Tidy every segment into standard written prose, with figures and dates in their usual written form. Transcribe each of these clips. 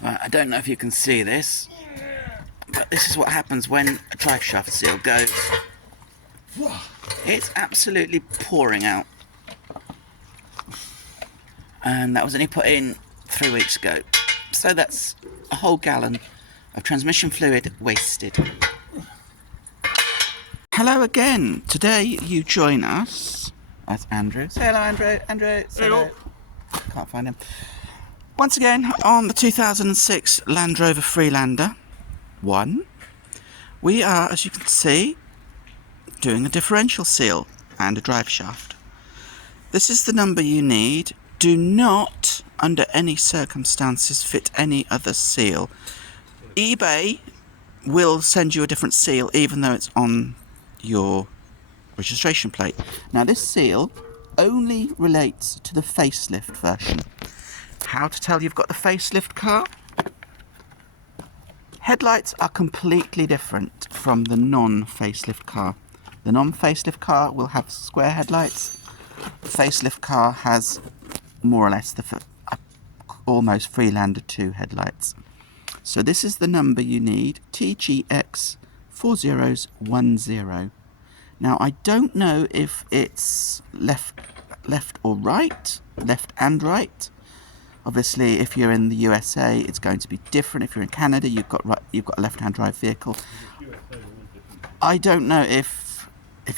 Right, I don't know if you can see this, but this is what happens when a drive shaft seal goes. It's absolutely pouring out. And that was only put in 3 weeks ago. So that's a whole gallon of transmission fluid wasted. Hello again. Today you join us. That's Andrew. Say hello, Andrew. Andrew, say hello. Can't find him. Once again, on the 2006 Land Rover Freelander 1, we are, as you can see, doing a differential seal and a drive shaft. This is the number you need. Do not, under any circumstances, fit any other seal. eBay will send you a different seal, even though it's on your registration plate. Now, this seal only relates to the facelift version. How to tell you've got the facelift car? Headlights are completely different from the non-facelift car. The non-facelift car will have square headlights. The facelift car has more or less the almost Freelander 2 headlights. So this is the number you need, TGX4010. Now, I don't know if it's left or right, left and right. Obviously, if you're in the USA, it's going to be different. If you're in Canada, you've got a left-hand drive vehicle. I don't know if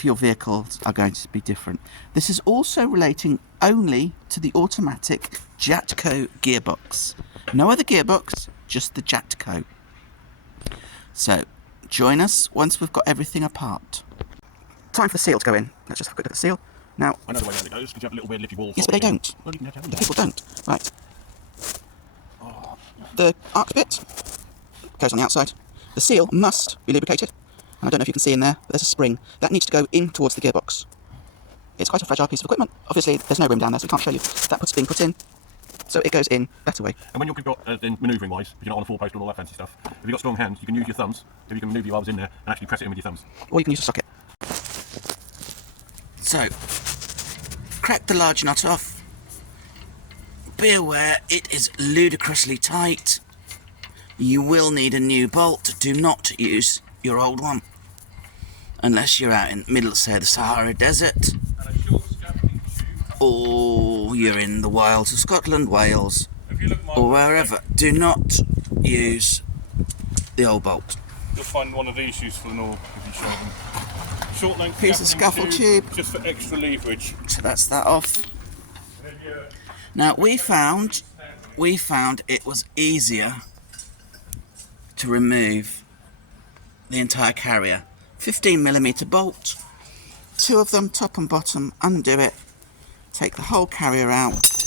your vehicles are going to be different. This is also relating only to the automatic Jatco gearbox. No other gearbox, just the Jatco. So, join us once we've got everything apart. Time for the seal to go in. Let's just have a quick look at the seal. Now, I know the way around it goes, because you have a little weird lifty wall. Yes, but they don't. Well, you can have The people don't. Right. The arc bit goes on the outside. The seal must be lubricated. And I don't know if you can see in there, but there's a spring. That needs to go in towards the gearbox. It's quite a fragile piece of equipment. Obviously, there's no room down there, so we can't show you. That's being put in. So it goes in that way. And when you've got, then manoeuvring-wise, if you're not on a four-post and all that fancy stuff, if you've got strong hands, you can use your thumbs, if you can manoeuvre your arms in there, and actually press it in with your thumbs. Or you can use a socket. So, crack the large nut off. Be aware, it is ludicrously tight. You will need a new bolt. Do not use your old one. Unless you're out in the middle, say, the Sahara Desert. Or you're in the wilds of Scotland, Wales, or wherever. Do not use the old bolt. You'll find one of these useful and all if you show them. Short length Piece of scaffold tube. Just for extra leverage. So that's that off. Now we found it was easier to remove the entire carrier. 15mm bolt, 2 of them, top and bottom, undo it, take the whole carrier out.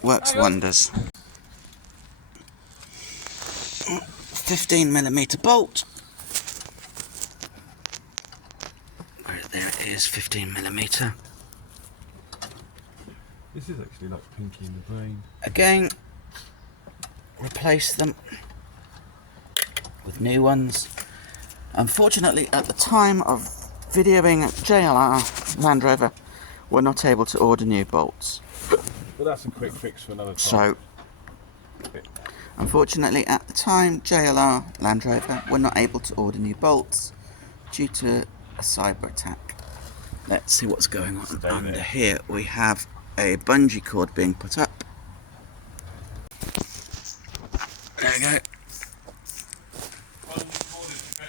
Works wonders. 15mm bolt. There it is, 15mm. This is actually like Pinky in the Brain. Again, replace them with new ones. Unfortunately, at the time of videoing JLR Land Rover, we're not able to order new bolts. But that's a quick fix for another time. So, unfortunately, at the time JLR Land Rover, we're not able to order new bolts due to a cyber attack. Let's see what's going on under here. We have a bungee cord being put up. There we go.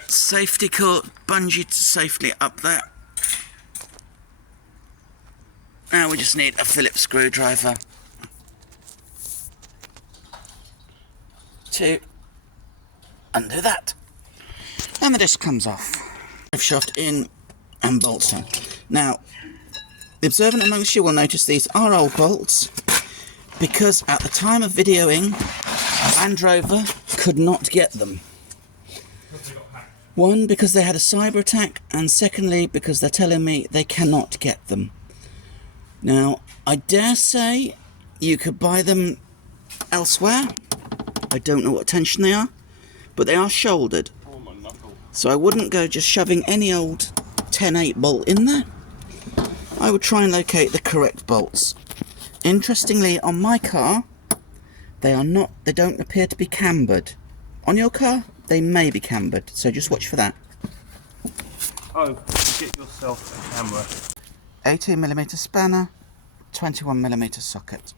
Safety cord, bungee safely up there. Now we just need a Phillips screwdriver to undo that. And the disc comes off. I've shoved in and bolts on. Now, the observant amongst you will notice these are old bolts because at the time of videoing, Land Rover could not get them. One, because they had a cyber attack, and secondly, because they're telling me they cannot get them. Now, I dare say you could buy them elsewhere. I don't know what tension they are, but they are shouldered. So I wouldn't go just shoving any old 10/8 bolt in there. I would try and locate the correct bolts. Interestingly, on my car, They are not, they don't appear to be cambered. On your car, they may be cambered, so just watch for that. Oh, get yourself a camera. 18mm spanner, 21mm socket.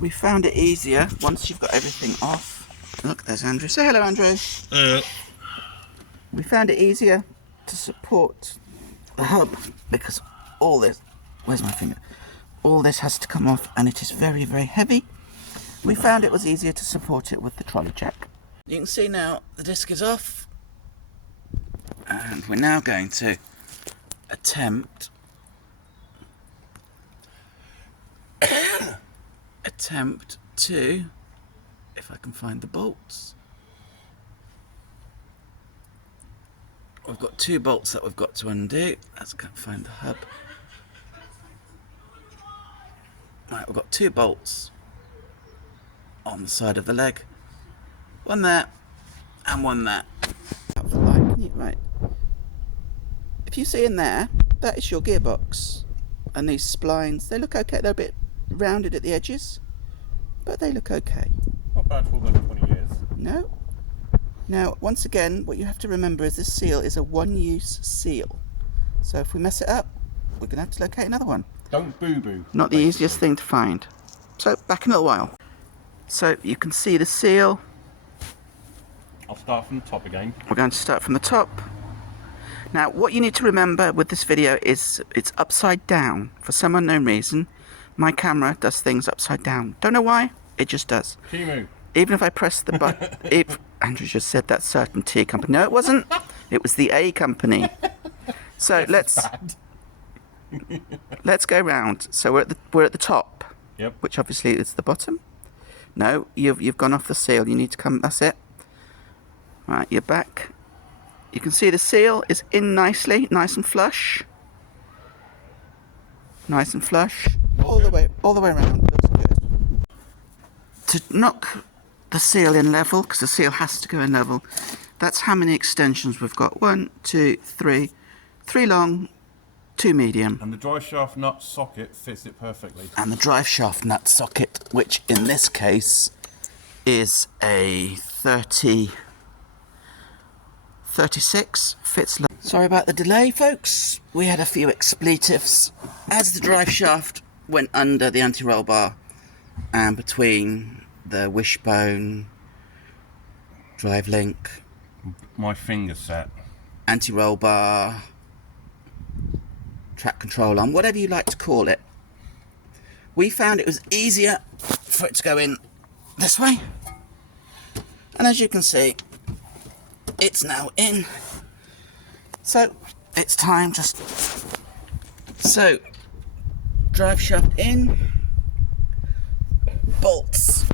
We found it easier once you've got everything off. Look, there's Andrew. Say hello, Andrew. We found it easier to support the hub because all this, where's my finger? All this has to come off and it is very, very heavy. We found it was easier to support it with the trolley jack. You can see now the disc is off, and we're now going to attempt to, if I can find the bolts. We've got 2 bolts that we've got to undo. Let's go find the hub. Right, we've got 2 bolts on the side of the leg. One there, and one there. Out the light, can you? Right. If you see in there, that is your gearbox. And these splines, they look okay. They're a bit rounded at the edges, but they look okay. Not bad for over 20 years. No. Now, once again, what you have to remember is this seal is a one-use seal. So if we mess it up, we're going to have to locate another one. Don't boo-boo. Not the easiest thing to find. So, back in a little while. So, you can see the seal. I'll start from the top again. We're going to start from the top. Now, what you need to remember with this video is it's upside down. For some unknown reason, my camera does things upside down. Don't know why, it just does. Timu. Even if I press the button, Andrew just said that certain T company. No, it wasn't. It was the A company. So let's go round. So we're at the top. Yep. Which obviously is the bottom. No, you've gone off the seal. You need to come. That's it. Right, you're back. You can see the seal is in nicely, nice and flush. Nice and flush. All the way around. Looks good. To knock the seal in level, because the seal has to go in level, that's how many extensions we've got. 1, 2, 3. 3 long, 2 medium. And the drive shaft nut socket fits it perfectly. And the drive shaft nut socket, which in this case is a 36, fits. Sorry about the delay, folks. We had a few expletives as the drive shaft went under the anti-roll bar and between the wishbone, drive link, My finger set. anti-roll bar, track control arm, whatever you like to call it. We found it was easier for it to go in this way. And as you can see, it's now in. So it's time so drive shaft in, bolts